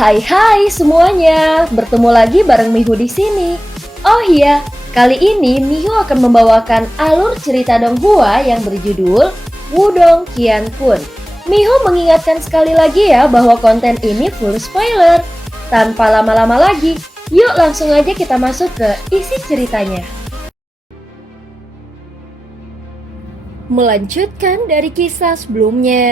Hai semuanya, bertemu lagi bareng Mihu di sini. Oh iya, kali ini Mihu akan membawakan alur cerita Donghua yang berjudul Wudong Qiankun. Mihu mengingatkan sekali lagi ya bahwa konten ini full spoiler. Tanpa lama-lama lagi, yuk langsung aja kita masuk ke isi ceritanya. Melanjutkan dari kisah sebelumnya.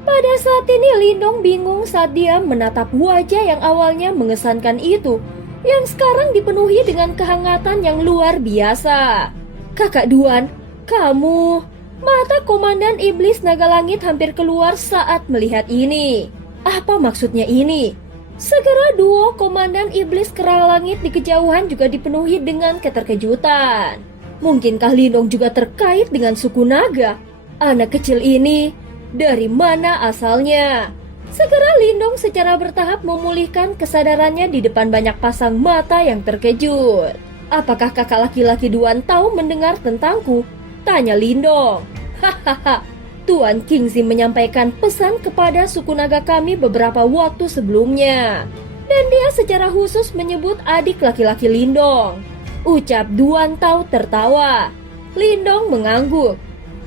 Pada saat ini Lindong bingung saat dia menatap wajah yang awalnya mengesankan itu, yang sekarang dipenuhi dengan kehangatan yang luar biasa. Kakak Duan, kamu... Mata Komandan Iblis Naga Langit hampir keluar saat melihat ini. Apa maksudnya ini? Segera duo Komandan Iblis Kera Langit di kejauhan juga dipenuhi dengan keterkejutan. Mungkinkah Lindong juga terkait dengan suku naga? Anak kecil ini... dari mana asalnya? Segera Lindong secara bertahap memulihkan kesadarannya di depan banyak pasang mata yang terkejut. Apakah kakak laki-laki Duan tahu mendengar tentangku? Tanya Lindong. Hahaha, Tuan Kingzi menyampaikan pesan kepada suku naga kami beberapa waktu sebelumnya. Dan dia secara khusus menyebut adik laki-laki Lindong. Ucap Duan Tao tertawa. Lindong mengangguk.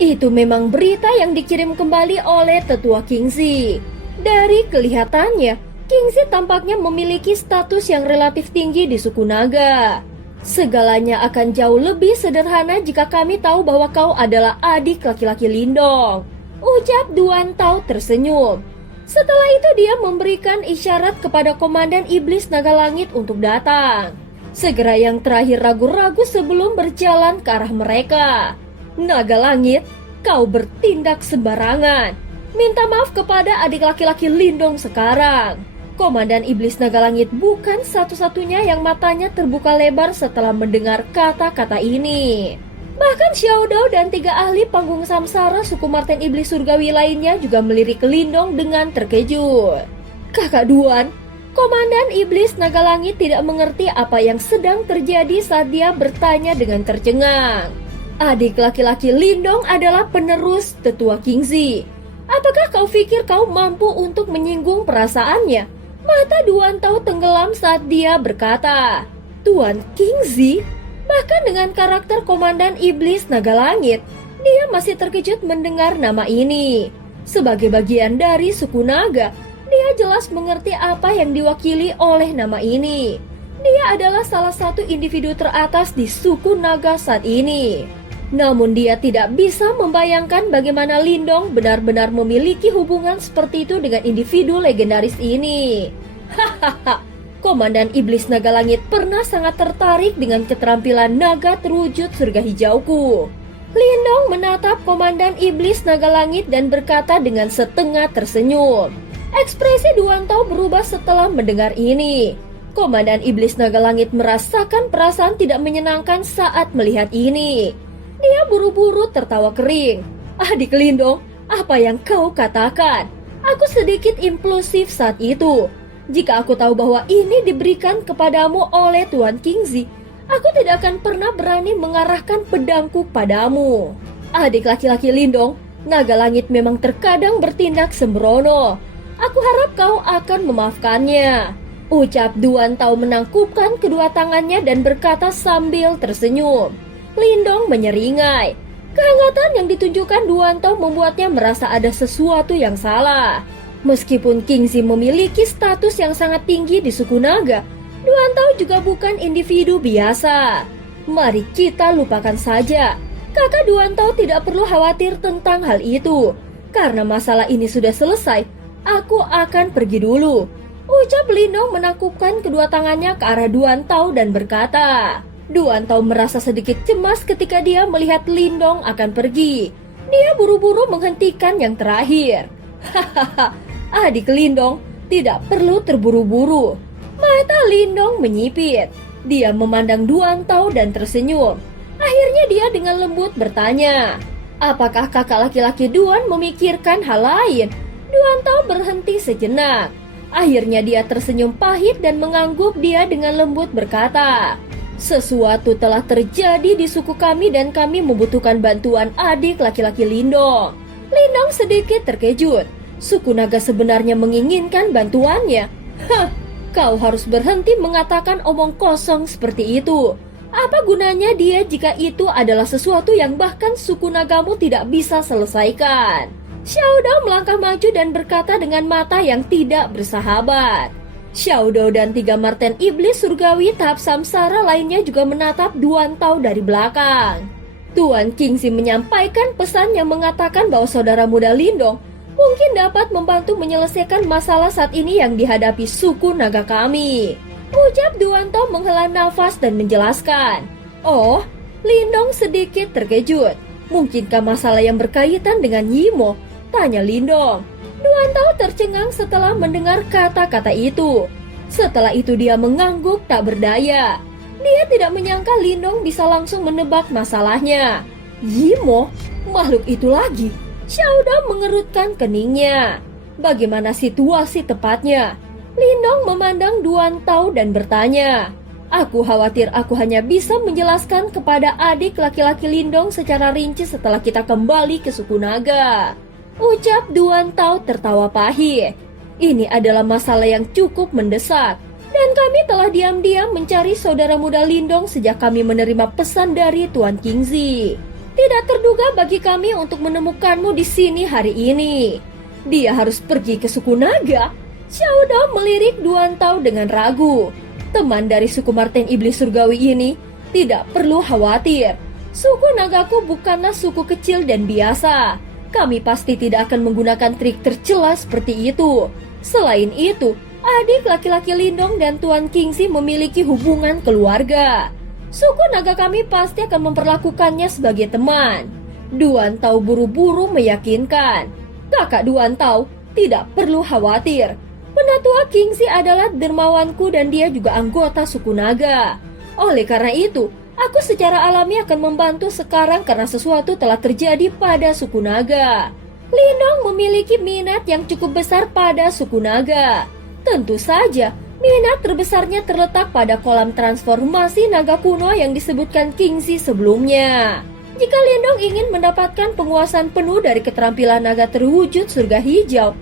Itu memang berita yang dikirim kembali oleh tetua Kingzi. Dari kelihatannya, Kingzi tampaknya memiliki status yang relatif tinggi di suku naga. Segalanya akan jauh lebih sederhana jika kami tahu bahwa kau adalah adik laki-laki Lindong. Ucap Duan Tao tersenyum. Setelah itu dia memberikan isyarat kepada Komandan Iblis Naga Langit untuk datang. Segera yang terakhir ragu-ragu sebelum berjalan ke arah mereka. Naga Langit, kau bertindak sembarangan. Minta maaf kepada adik laki-laki Lindong sekarang. Komandan Iblis Naga Langit bukan satu-satunya yang matanya terbuka lebar setelah mendengar kata-kata ini. Bahkan Xiao Dao dan 3 ahli panggung samsara suku Marten Iblis Surgawi lainnya juga melirik Lindong dengan terkejut. Kakak Duan, Komandan Iblis Naga Langit tidak mengerti apa yang sedang terjadi saat dia bertanya dengan tercengang. Adik laki-laki Lindong adalah penerus tetua Kingzi. Apakah kau pikir kau mampu untuk menyinggung perasaannya? Mata Duan Tao tenggelam saat dia berkata, Tuan Kingzi? Bahkan dengan karakter Komandan Iblis Naga Langit, dia masih terkejut mendengar nama ini. Sebagai bagian dari suku naga, dia jelas mengerti apa yang diwakili oleh nama ini. Dia adalah salah satu individu teratas di suku naga saat ini. Namun dia tidak bisa membayangkan bagaimana Lindong benar-benar memiliki hubungan seperti itu dengan individu legendaris ini. Hahaha, Komandan Iblis Naga Langit pernah sangat tertarik dengan keterampilan naga terwujud surga hijauku. Lindong menatap Komandan Iblis Naga Langit dan berkata dengan setengah tersenyum. Ekspresi Duan Tao berubah setelah mendengar ini. Komandan Iblis Naga Langit merasakan perasaan tidak menyenangkan saat melihat ini. Dia buru-buru tertawa kering. Adik Lindong, apa yang kau katakan? Aku sedikit impulsif saat itu. Jika aku tahu bahwa ini diberikan kepadamu oleh Tuan Kingzi, aku tidak akan pernah berani mengarahkan pedangku padamu. Adik laki-laki Lindong, Naga Langit memang terkadang bertindak sembrono. Aku harap kau akan memaafkannya. Ucap Duan Tao menangkupkan kedua tangannya dan berkata sambil tersenyum. Lindong menyeringai. Kehangatan yang ditunjukkan Duan Tao membuatnya merasa ada sesuatu yang salah. Meskipun Kingzi memiliki status yang sangat tinggi di suku naga, Duan Tao juga bukan individu biasa. Mari kita lupakan saja. Kakak Duan Tao tidak perlu khawatir tentang hal itu. Karena masalah ini sudah selesai, aku akan pergi dulu. Ucap Lindong menangkupkan kedua tangannya ke arah Duan Tao dan berkata. Duan Tao merasa sedikit cemas ketika dia melihat Lindong akan pergi. Dia buru-buru menghentikan yang terakhir. Hahaha, adik Lindong, tidak perlu terburu-buru. Mata Lindong menyipit. Dia memandang Duan Tao dan tersenyum. Akhirnya dia dengan lembut bertanya, apakah kakak laki-laki Duan memikirkan hal lain? Duan Tao berhenti sejenak. Akhirnya dia tersenyum pahit dan mengangguk. Dia dengan lembut berkata, sesuatu telah terjadi di suku kami dan kami membutuhkan bantuan adik laki-laki Lindong. Lindong sedikit terkejut. Suku naga sebenarnya menginginkan bantuannya. Hah, kau harus berhenti mengatakan omong kosong seperti itu. Apa gunanya dia jika itu adalah sesuatu yang bahkan suku nagamu tidak bisa selesaikan? Xiao Dao melangkah maju dan berkata dengan mata yang tidak bersahabat. Xiao Dao dan 3 Marten Iblis Surgawi tahap samsara lainnya juga menatap Duan Tao dari belakang. Tuan Qingxi menyampaikan pesan yang mengatakan bahwa saudara muda Lindong mungkin dapat membantu menyelesaikan masalah saat ini yang dihadapi suku naga kami. Ucap Duan Tao menghela nafas dan menjelaskan. Oh, Lindong sedikit terkejut. Mungkinkah masalah yang berkaitan dengan Yimo? Tanya Lindong. Duan Tao tercengang setelah mendengar kata-kata itu. Setelah itu dia mengangguk tak berdaya. Dia tidak menyangka Lindong bisa langsung menebak masalahnya. Yimo? Makhluk itu lagi? Xiao Dao mengerutkan keningnya. Bagaimana situasi tepatnya? Lindong memandang Duan Tao dan bertanya. Aku khawatir aku hanya bisa menjelaskan kepada adik laki-laki Lindong secara rinci setelah kita kembali ke suku naga. Ucap Duan Tao tertawa pahit. Ini adalah masalah yang cukup mendesak. Dan kami telah diam-diam mencari saudara muda Lindong sejak kami menerima pesan dari Tuan Qingxi. Tidak terduga bagi kami untuk menemukanmu di sini hari ini. Dia harus pergi ke suku naga. Xiao Dao melirik Duan Tao dengan ragu. Teman dari suku Marten Iblis Surgawi ini tidak perlu khawatir. Suku nagaku bukanlah suku kecil dan biasa. Kami pasti tidak akan menggunakan trik tercela seperti itu. Selain itu, adik laki-laki Lindong dan Tuan Qingxi memiliki hubungan keluarga. Suku naga kami pasti akan memperlakukannya sebagai teman. Duan Tao buru-buru meyakinkan. Kakak Duan Tao tidak perlu khawatir. Penatua Qingxi adalah dermawanku dan dia juga anggota suku naga. Oleh karena itu, aku secara alami akan membantu sekarang karena sesuatu telah terjadi pada suku naga. Lindong memiliki minat yang cukup besar pada suku naga. Tentu saja, minat terbesarnya terletak pada kolam transformasi naga kuno yang disebutkan Qingxi sebelumnya. Jika Lindong ingin mendapatkan penguasaan penuh dari keterampilan naga terwujud surga hijau,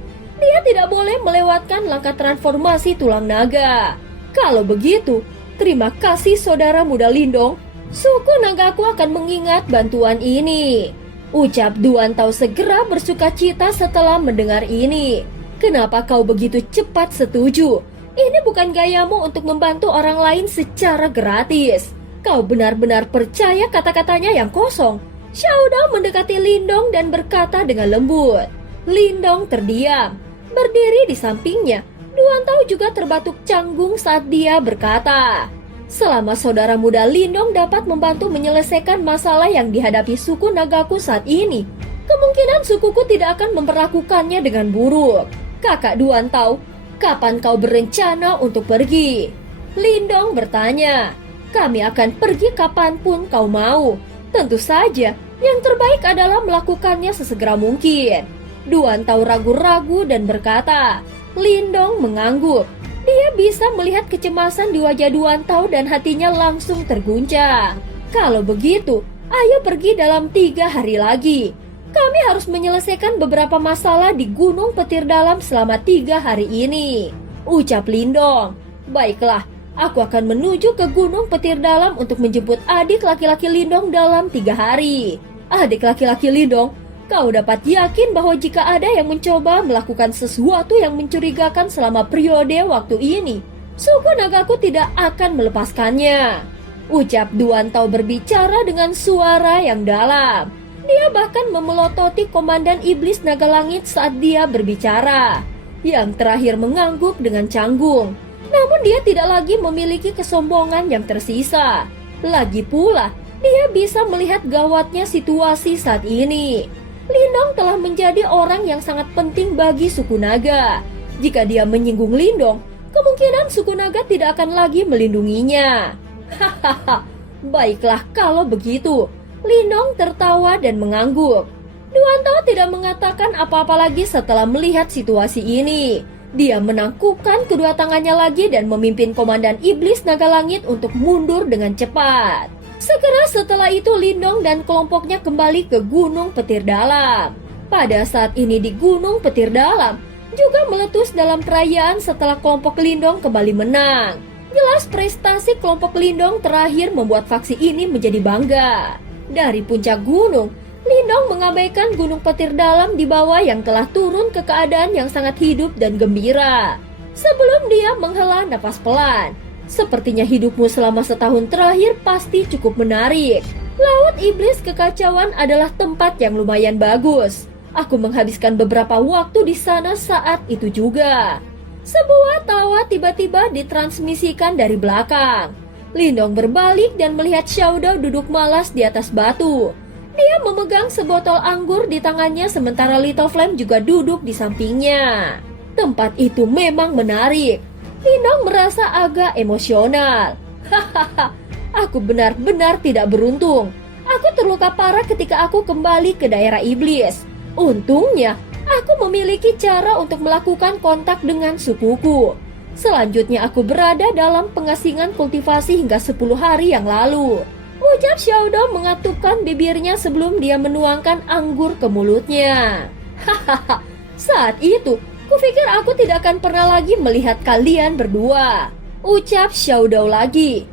dia tidak boleh melewatkan langkah transformasi tulang naga. Kalau begitu, terima kasih saudara muda Lindong. Suku nagaku akan mengingat bantuan ini. Ucap Duan Tao segera bersuka cita setelah mendengar ini. Kenapa kau begitu cepat setuju? Ini bukan gayamu untuk membantu orang lain secara gratis. Kau benar-benar percaya kata-katanya yang kosong. Xiao Dao mendekati Lindong dan berkata dengan lembut. Lindong terdiam. Berdiri di sampingnya, Duan Tao juga terbatuk canggung saat dia berkata, selama saudara muda Lindong dapat membantu menyelesaikan masalah yang dihadapi suku nagaku saat ini, kemungkinan sukuku tidak akan memperlakukannya dengan buruk. Kakak Duan Tao, kapan kau berencana untuk pergi? Lindong bertanya. Kami akan pergi kapanpun kau mau. Tentu saja, yang terbaik adalah melakukannya sesegera mungkin. Duan Tao ragu-ragu dan berkata. Lindong mengangguk. Dia bisa melihat kecemasan di wajah Duan Tao dan hatinya langsung terguncang. Kalau begitu, ayo pergi dalam 3 hari lagi. Kami harus menyelesaikan beberapa masalah di Gunung Petir Dalam selama 3 hari ini. Ucap Lindong. Baiklah, aku akan menuju ke Gunung Petir Dalam untuk menjemput adik laki-laki Lindong dalam 3 hari. Adik laki-laki Lindong, kau dapat yakin bahwa jika ada yang mencoba melakukan sesuatu yang mencurigakan selama periode waktu ini, suku nagaku tidak akan melepaskannya. Ucap Duan Tao berbicara dengan suara yang dalam. Dia bahkan memelototi Komandan Iblis Naga Langit saat dia berbicara. Yang terakhir mengangguk dengan canggung. Namun dia tidak lagi memiliki kesombongan yang tersisa. Lagi pula, dia bisa melihat gawatnya situasi saat ini. Lindong telah menjadi orang yang sangat penting bagi suku naga. Jika dia menyinggung Lindong, kemungkinan suku naga tidak akan lagi melindunginya. Hahaha, baiklah kalau begitu. Lindong tertawa dan mengangguk. Duan Tao tidak mengatakan apa-apa lagi setelah melihat situasi ini. Dia menangkupkan kedua tangannya lagi dan memimpin Komandan Iblis Naga Langit untuk mundur dengan cepat. Segera setelah itu Lindong dan kelompoknya kembali ke Gunung Petir Dalam. Pada saat ini di Gunung Petir Dalam, juga meletus dalam perayaan setelah kelompok Lindong kembali menang. Jelas prestasi kelompok Lindong terakhir membuat faksi ini menjadi bangga. Dari puncak gunung, Lindong mengabaikan gunung petir dalam di bawah yang telah turun ke keadaan yang sangat hidup dan gembira. Sebelum dia menghela napas pelan, sepertinya hidupmu selama setahun terakhir pasti cukup menarik. Laut Iblis Kekacauan adalah tempat yang lumayan bagus. Aku menghabiskan beberapa waktu di sana saat itu juga. Sebuah tawa tiba-tiba ditransmisikan dari belakang. Lindong berbalik dan melihat Xiaodao duduk malas di atas batu. Dia memegang sebotol anggur di tangannya sementara Little Flame juga duduk di sampingnya. Tempat itu memang menarik. Lindong merasa agak emosional. Hahaha, aku benar-benar tidak beruntung. Aku terluka parah ketika aku kembali ke daerah iblis. Untungnya, aku memiliki cara untuk melakukan kontak dengan sukuku. Selanjutnya aku berada dalam pengasingan kultivasi hingga 10 hari yang lalu. Ujar Xiaodao mengatupkan bibirnya sebelum dia menuangkan anggur ke mulutnya. Hahaha, saat itu, kupikir aku tidak akan pernah lagi melihat kalian berdua. Ucap Xiaodao lagi.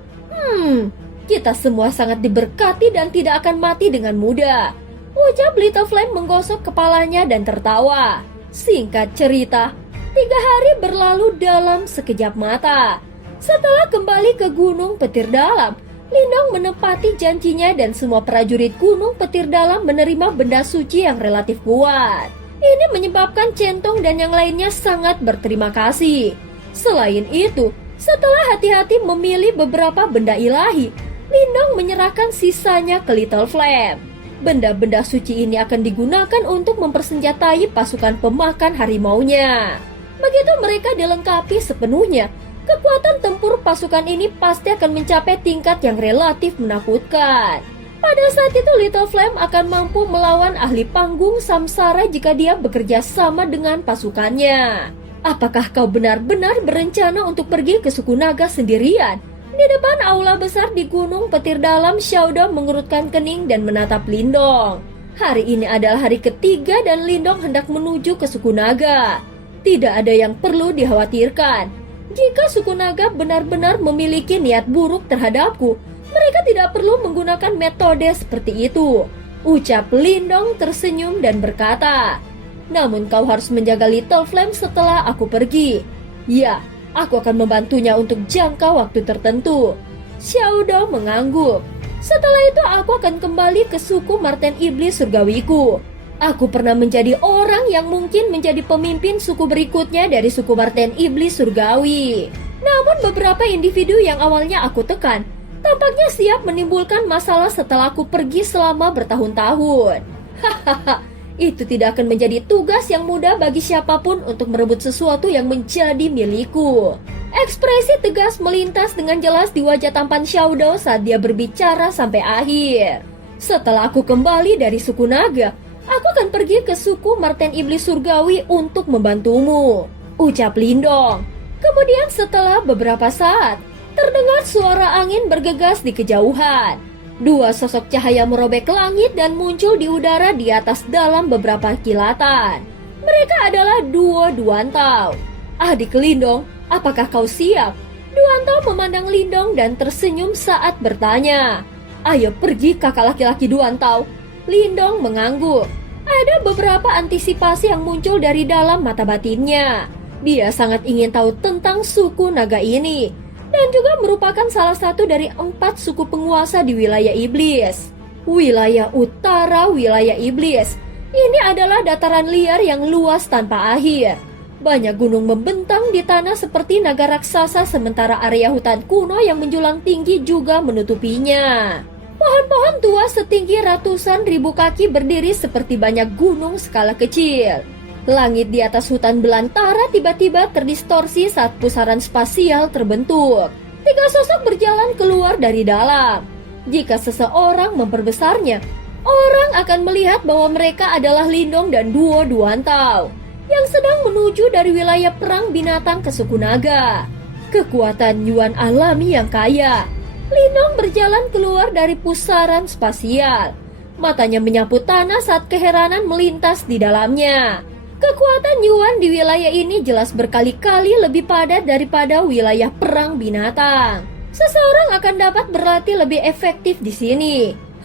Kita semua sangat diberkati dan tidak akan mati dengan mudah. Ucap Little Flame menggosok kepalanya dan tertawa. Singkat cerita, 3 hari berlalu dalam sekejap mata. Setelah kembali ke Gunung Petir Dalam, Lindong menepati janjinya dan semua prajurit Gunung Petir Dalam menerima benda suci yang relatif kuat. Ini menyebabkan Centong dan yang lainnya sangat berterima kasih. Selain itu, setelah hati-hati memilih beberapa benda ilahi, Lindong menyerahkan sisanya ke Little Flame. Benda-benda suci ini akan digunakan untuk mempersenjatai pasukan pemakan harimaunya. Begitu mereka dilengkapi sepenuhnya, kekuatan tempur pasukan ini pasti akan mencapai tingkat yang relatif menakutkan. Pada saat itu Little Flame akan mampu melawan ahli panggung Samsara jika dia bekerja sama dengan pasukannya. Apakah kau benar-benar berencana untuk pergi ke suku naga sendirian? Di depan aula besar di Gunung Petir Dalam, Xiaodao mengerutkan kening dan menatap Lindong. Hari ini adalah hari ketiga dan Lindong hendak menuju ke suku naga. Tidak ada yang perlu dikhawatirkan. Jika suku naga benar-benar memiliki niat buruk terhadapku, mereka tidak perlu menggunakan metode seperti itu. Ucap Lindong tersenyum dan berkata, namun kau harus menjaga Little Flame setelah aku pergi. Ya, aku akan membantunya untuk jangka waktu tertentu. Xiaodao mengangguk. Setelah itu aku akan kembali ke suku Marten Iblis Surgawiku. Aku pernah menjadi orang yang mungkin menjadi pemimpin suku berikutnya dari suku Marten Iblis Surgawi. Namun beberapa individu yang awalnya aku tekan, tampaknya siap menimbulkan masalah setelah aku pergi selama bertahun-tahun. Hahaha. Itu tidak akan menjadi tugas yang mudah bagi siapapun untuk merebut sesuatu yang menjadi milikku. Ekspresi tegas melintas dengan jelas di wajah tampan Xiaodao saat dia berbicara sampai akhir. Setelah aku kembali dari suku naga, aku akan pergi ke suku Marten Iblis Surgawi untuk membantumu. Ucap Lindong. Kemudian setelah beberapa saat, terdengar suara angin bergegas di kejauhan. 2 sosok cahaya merobek langit dan muncul di udara di atas dalam beberapa kilatan. Mereka adalah duo Duantao. Adik Lindong, apakah kau siap? Duantao memandang Lindong dan tersenyum saat bertanya. Ayo pergi kakak laki-laki Duantao. Lindong mengangguk. Ada beberapa antisipasi yang muncul dari dalam mata batinnya. Dia sangat ingin tahu tentang suku naga ini. Dan juga merupakan salah satu dari 4 suku penguasa di wilayah iblis. Wilayah utara wilayah iblis. Ini adalah dataran liar yang luas tanpa akhir. Banyak gunung membentang di tanah seperti naga raksasa sementara area hutan kuno yang menjulang tinggi juga menutupinya. Pohon-pohon tua setinggi ratusan ribu kaki berdiri seperti banyak gunung skala kecil. Langit di atas hutan belantara tiba-tiba terdistorsi saat pusaran spasial terbentuk. 3 sosok berjalan keluar dari dalam. Jika seseorang memperbesarnya, orang akan melihat bahwa mereka adalah Lindong dan duo Duantao yang sedang menuju dari wilayah perang binatang ke suku naga. Kekuatan Yuan alami yang kaya. Lindong berjalan keluar dari pusaran spasial. Matanya menyapu tanah saat keheranan melintas di dalamnya. Kekuatan Yuan di wilayah ini jelas berkali-kali lebih padat daripada wilayah perang binatang. Seseorang akan dapat berlatih lebih efektif di sini.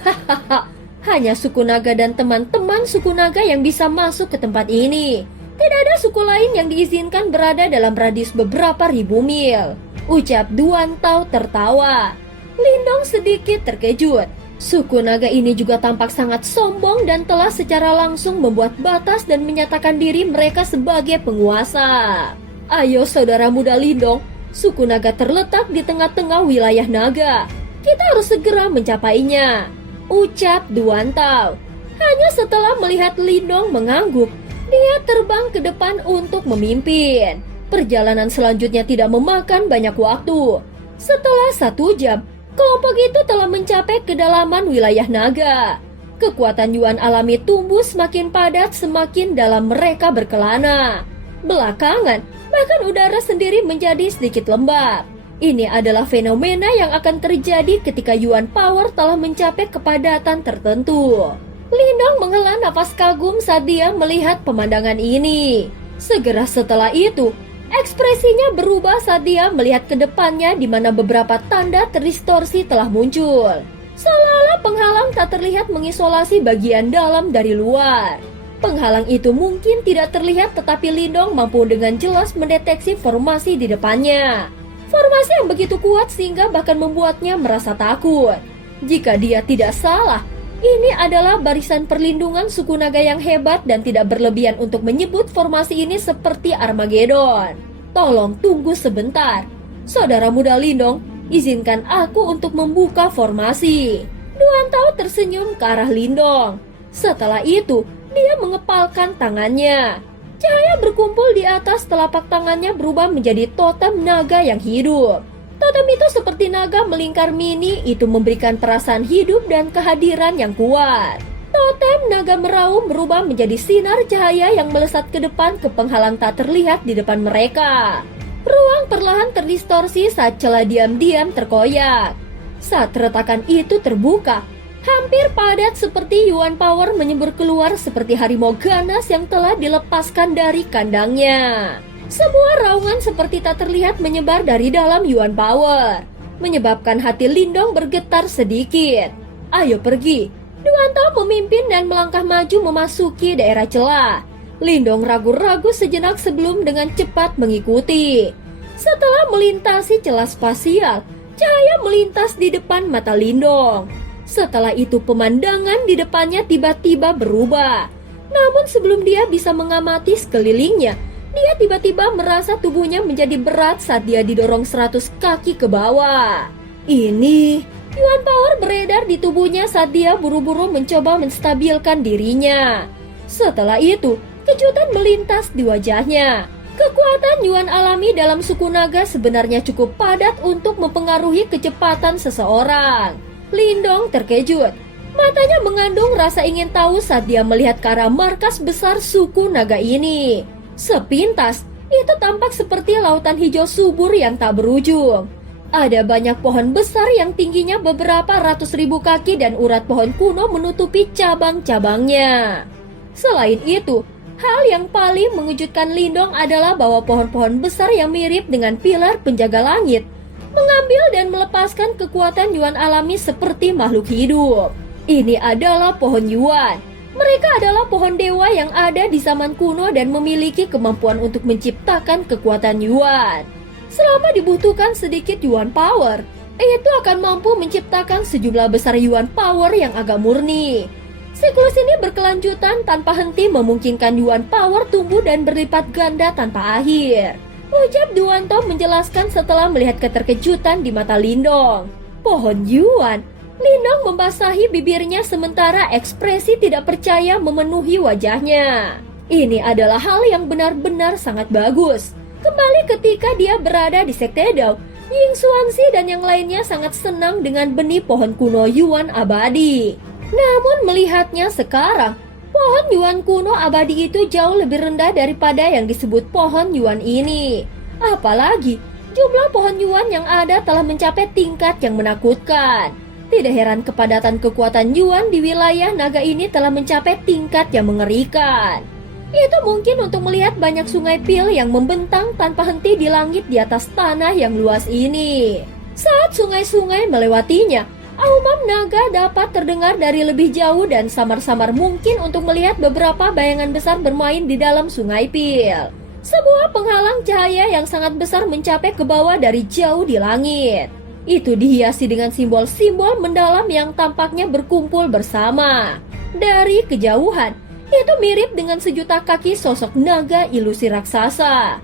Hahaha, hanya suku naga dan teman-teman suku naga yang bisa masuk ke tempat ini. Tidak ada suku lain yang diizinkan berada dalam radius beberapa ribu mil, ucap Duan Tao tertawa. Lindong sedikit terkejut. Suku naga ini juga tampak sangat sombong dan telah secara langsung membuat batas dan menyatakan diri mereka sebagai penguasa. Ayo saudara muda Lindong, suku naga terletak di tengah-tengah wilayah naga. Kita harus segera mencapainya, ucap Duan Tao. Hanya setelah melihat Lindong mengangguk, dia terbang ke depan untuk memimpin. Perjalanan selanjutnya tidak memakan banyak waktu. Setelah 1 jam, kelompok itu telah mencapai kedalaman wilayah naga. Kekuatan Yuan alami tumbuh semakin padat semakin dalam mereka berkelana. Belakangan, bahkan udara sendiri menjadi sedikit lembab. Ini adalah fenomena yang akan terjadi ketika Yuan Power telah mencapai kepadatan tertentu. Lindong menghela nafas kagum saat dia melihat pemandangan ini. Segera setelah itu, ekspresinya berubah saat dia melihat ke depannya di mana beberapa tanda terdistorsi telah muncul. Seolah-olah penghalang tak terlihat mengisolasi bagian dalam dari luar. Penghalang itu mungkin tidak terlihat tetapi Lindong mampu dengan jelas mendeteksi formasi di depannya. Formasi yang begitu kuat sehingga bahkan membuatnya merasa takut. Jika dia tidak salah, ini adalah barisan perlindungan suku naga yang hebat dan tidak berlebihan untuk menyebut formasi ini seperti Armageddon. Tolong tunggu sebentar. Saudara muda Lindong, izinkan aku untuk membuka formasi. Duan Tao tersenyum ke arah Lindong. Setelah itu, dia mengepalkan tangannya. Cahaya berkumpul di atas telapak tangannya berubah menjadi totem naga yang hidup. Totem itu seperti naga melingkar mini, itu memberikan perasaan hidup dan kehadiran yang kuat. Totem naga meraung berubah menjadi sinar cahaya yang melesat ke depan ke penghalang tak terlihat di depan mereka. Ruang perlahan terdistorsi saat celah diam-diam terkoyak. Saat retakan itu terbuka, hampir padat seperti Yuan Power menyembur keluar seperti harimau ganas yang telah dilepaskan dari kandangnya. Sebuah raungan seperti tak terlihat menyebar dari dalam Yuan Power, menyebabkan hati Lindong bergetar sedikit. Ayo pergi. Duan Tao memimpin dan melangkah maju memasuki daerah celah. Lindong ragu-ragu sejenak sebelum dengan cepat mengikuti. Setelah melintasi celah spasial, cahaya melintas di depan mata Lindong. Setelah itu pemandangan di depannya tiba-tiba berubah. Namun sebelum dia bisa mengamati sekelilingnya, dia tiba-tiba merasa tubuhnya menjadi berat saat dia didorong 100 kaki ke bawah. Ini, Yuan Power beredar di tubuhnya saat dia buru-buru mencoba menstabilkan dirinya. Setelah itu, kejutan melintas di wajahnya. Kekuatan Yuan alami dalam suku naga sebenarnya cukup padat untuk mempengaruhi kecepatan seseorang. Lindong terkejut. Matanya mengandung rasa ingin tahu saat dia melihat ke arah markas besar suku naga ini. Sepintas, itu tampak seperti lautan hijau subur yang tak berujung. Ada banyak pohon besar yang tingginya beberapa ratus ribu kaki dan urat pohon kuno menutupi cabang-cabangnya. Selain itu, hal yang paling mengejutkan Lindong adalah bahwa pohon-pohon besar yang mirip dengan pilar penjaga langit mengambil dan melepaskan kekuatan Yuan alami seperti makhluk hidup. Ini adalah pohon Yuan. Mereka adalah pohon dewa yang ada di zaman kuno dan memiliki kemampuan untuk menciptakan kekuatan Yuan. Selama dibutuhkan sedikit Yuan Power, itu akan mampu menciptakan sejumlah besar Yuan Power yang agak murni. Siklus ini berkelanjutan tanpa henti memungkinkan Yuan Power tumbuh dan berlipat ganda tanpa akhir. Ucap Duan Tao menjelaskan setelah melihat keterkejutan di mata Lindong. Pohon Yuan. Lindong membasahi bibirnya sementara ekspresi tidak percaya memenuhi wajahnya. Ini adalah hal yang benar-benar sangat bagus. Kembali ketika dia berada di Sekte Dao, Ying Xuanxi dan yang lainnya sangat senang dengan benih pohon kuno Yuan abadi. Namun melihatnya sekarang, pohon Yuan kuno abadi itu jauh lebih rendah daripada yang disebut pohon Yuan ini. Apalagi, jumlah pohon Yuan yang ada telah mencapai tingkat yang menakutkan. Tidak heran kepadatan kekuatan Yuan di wilayah naga ini telah mencapai tingkat yang mengerikan. Itu mungkin untuk melihat banyak sungai pil yang membentang tanpa henti di langit di atas tanah yang luas ini. Saat sungai-sungai melewatinya, aumam naga dapat terdengar dari lebih jauh dan samar-samar mungkin untuk melihat beberapa bayangan besar bermain di dalam sungai pil. Sebuah penghalang cahaya yang sangat besar mencapai ke bawah dari jauh di langit. Itu dihiasi dengan simbol-simbol mendalam yang tampaknya berkumpul bersama. Dari kejauhan, itu mirip dengan sejuta kaki sosok naga ilusi raksasa.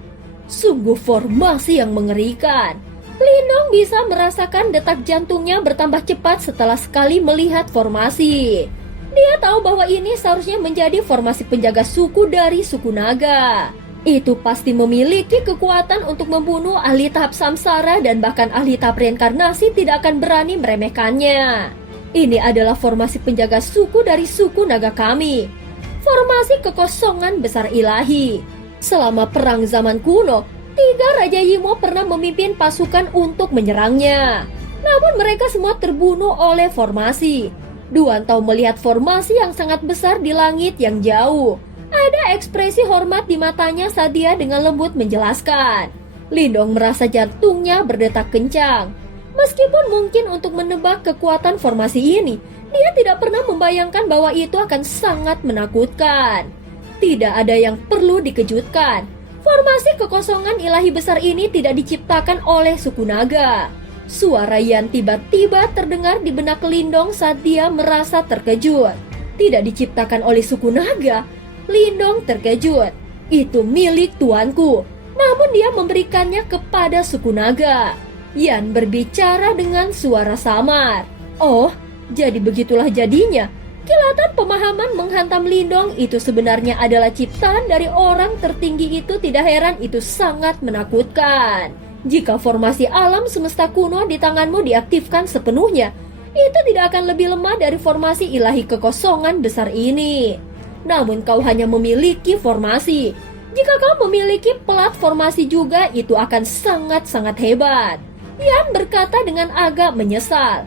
Sungguh formasi yang mengerikan. Lindong bisa merasakan detak jantungnya bertambah cepat setelah sekali melihat formasi. Dia tahu bahwa ini seharusnya menjadi formasi penjaga suku dari suku naga. Itu pasti memiliki kekuatan untuk membunuh ahli tahap samsara dan bahkan ahli tahap reinkarnasi tidak akan berani meremehkannya. Ini adalah formasi penjaga suku dari suku naga kami. Formasi kekosongan besar ilahi. Selama perang zaman kuno, 3 Raja Yimo pernah memimpin pasukan untuk menyerangnya. Namun mereka semua terbunuh oleh formasi. Duan Tao melihat formasi yang sangat besar di langit yang jauh. Ada ekspresi hormat di matanya saat dia dengan lembut menjelaskan. Lindong merasa jantungnya berdetak kencang. Meskipun mungkin untuk menebak kekuatan formasi ini, dia tidak pernah membayangkan bahwa itu akan sangat menakutkan. Tidak ada yang perlu dikejutkan. Formasi kekosongan ilahi besar ini tidak diciptakan oleh suku naga. Suara yang tiba-tiba terdengar di benak Lindong saat dia merasa terkejut. Tidak diciptakan oleh suku naga. Lindong terkejut. Itu milik tuanku. Namun dia memberikannya kepada suku naga. Yan berbicara dengan suara samar. Oh, jadi begitulah jadinya. Kilatan pemahaman menghantam Lindong. Itu sebenarnya adalah ciptaan dari orang tertinggi itu. Tidak heran itu sangat menakutkan. Jika formasi alam semesta kuno di tanganmu diaktifkan sepenuhnya, itu tidak akan lebih lemah dari formasi ilahi kekosongan besar ini. Namun kau hanya memiliki formasi. Jika kau memiliki pelat formasi juga, itu akan sangat-sangat hebat. Yan berkata dengan agak menyesal.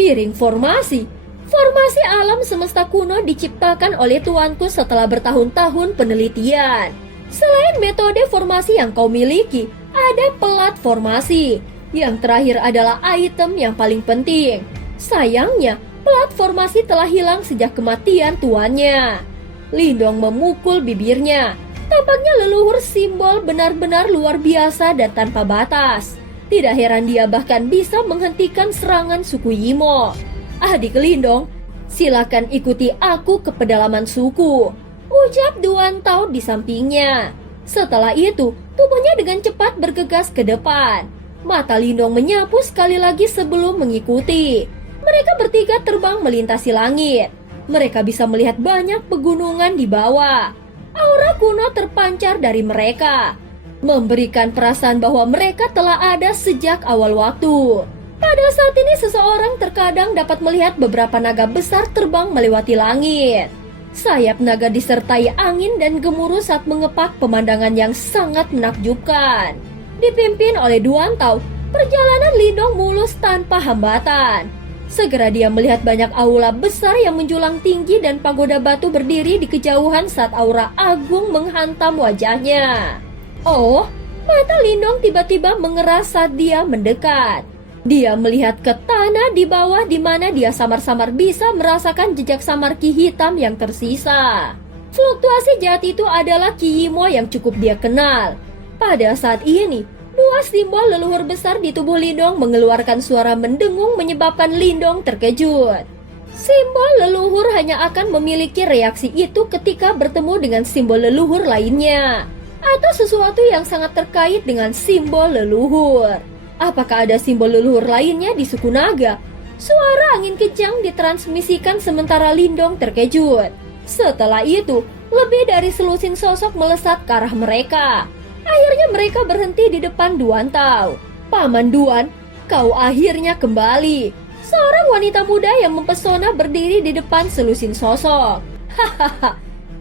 Piring formasi. Formasi alam semesta kuno diciptakan oleh tuanku setelah bertahun-tahun penelitian. Selain metode formasi yang kau miliki, ada pelat formasi. Yang terakhir adalah item yang paling penting. Sayangnya, pelat formasi telah hilang sejak kematian tuannya. Lindong memukul bibirnya. Tampaknya leluhur simbol benar-benar luar biasa dan tanpa batas. Tidak heran dia bahkan bisa menghentikan serangan suku Yimo. Adik Lindong, silakan ikuti aku ke pedalaman suku, ucap Duan Tao di sampingnya. Setelah itu, tubuhnya dengan cepat bergegas ke depan. Mata Lindong menyapu sekali lagi sebelum mengikuti. Mereka bertiga terbang melintasi langit. Mereka bisa melihat banyak pegunungan di bawah. Aura kuno terpancar dari mereka, memberikan perasaan bahwa mereka telah ada sejak awal waktu. Pada saat ini seseorang terkadang dapat melihat beberapa naga besar terbang melewati langit. Sayap naga disertai angin dan gemuruh saat mengepak pemandangan yang sangat menakjubkan. Dipimpin oleh Duan Tao, perjalanan Lindong mulus tanpa hambatan. Segera dia melihat banyak aula besar yang menjulang tinggi dan pagoda batu berdiri di kejauhan saat aura agung menghantam wajahnya. Oh, mata Lindong tiba-tiba mengeras saat dia mendekat. Dia melihat ke tanah di bawah di mana dia samar-samar bisa merasakan jejak samar ki hitam yang tersisa. Fluktuasi jahat itu adalah Ki Yimo yang cukup dia kenal. Pada saat ini, 2 simbol leluhur besar di tubuh Lindong mengeluarkan suara mendengung menyebabkan Lindong terkejut. Simbol leluhur hanya akan memiliki reaksi itu ketika bertemu dengan simbol leluhur lainnya, atau sesuatu yang sangat terkait dengan simbol leluhur. Apakah ada simbol leluhur lainnya di suku naga? Suara angin kencang ditransmisikan sementara Lindong terkejut. Setelah itu, lebih dari selusin sosok melesat ke arah mereka. Akhirnya mereka berhenti di depan Duan Tao. Paman Duan, kau akhirnya kembali. Seorang wanita muda yang mempesona berdiri di depan selusin sosok. Hahaha,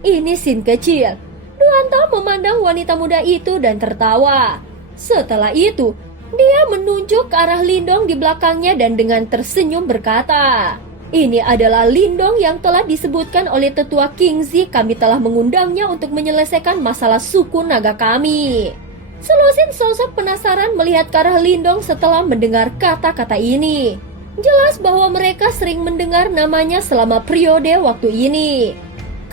ini Sin kecil. Duan Tao memandang wanita muda itu dan tertawa. Setelah itu, dia menunjuk ke arah Lindong di belakangnya dan dengan tersenyum berkata, Ini adalah Lindong yang telah disebutkan oleh tetua Kingzi. Kami telah mengundangnya untuk menyelesaikan masalah suku naga kami. Selosin sosok penasaran melihat ke arah Lindong setelah mendengar kata-kata ini. Jelas bahwa mereka sering mendengar namanya selama periode waktu ini.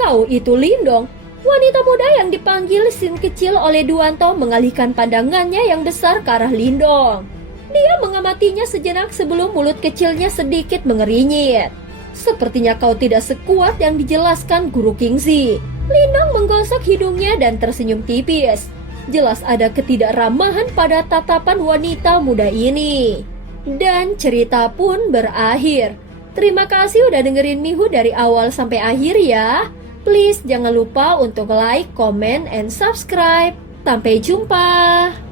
Kau itu Lindong? Wanita muda yang dipanggil Sin kecil oleh Duanto mengalihkan pandangannya yang besar ke arah Lindong. Dia mengamatinya sejenak sebelum mulut kecilnya sedikit mengerinyit. Sepertinya kau tidak sekuat yang dijelaskan Guru Kingzi. Lindong menggosok hidungnya dan tersenyum tipis. Jelas ada ketidakramahan pada tatapan wanita muda ini. Dan cerita pun berakhir. Terima kasih udah dengerin Mihu dari awal sampai akhir ya. Please jangan lupa untuk like, comment, and subscribe. Sampai jumpa.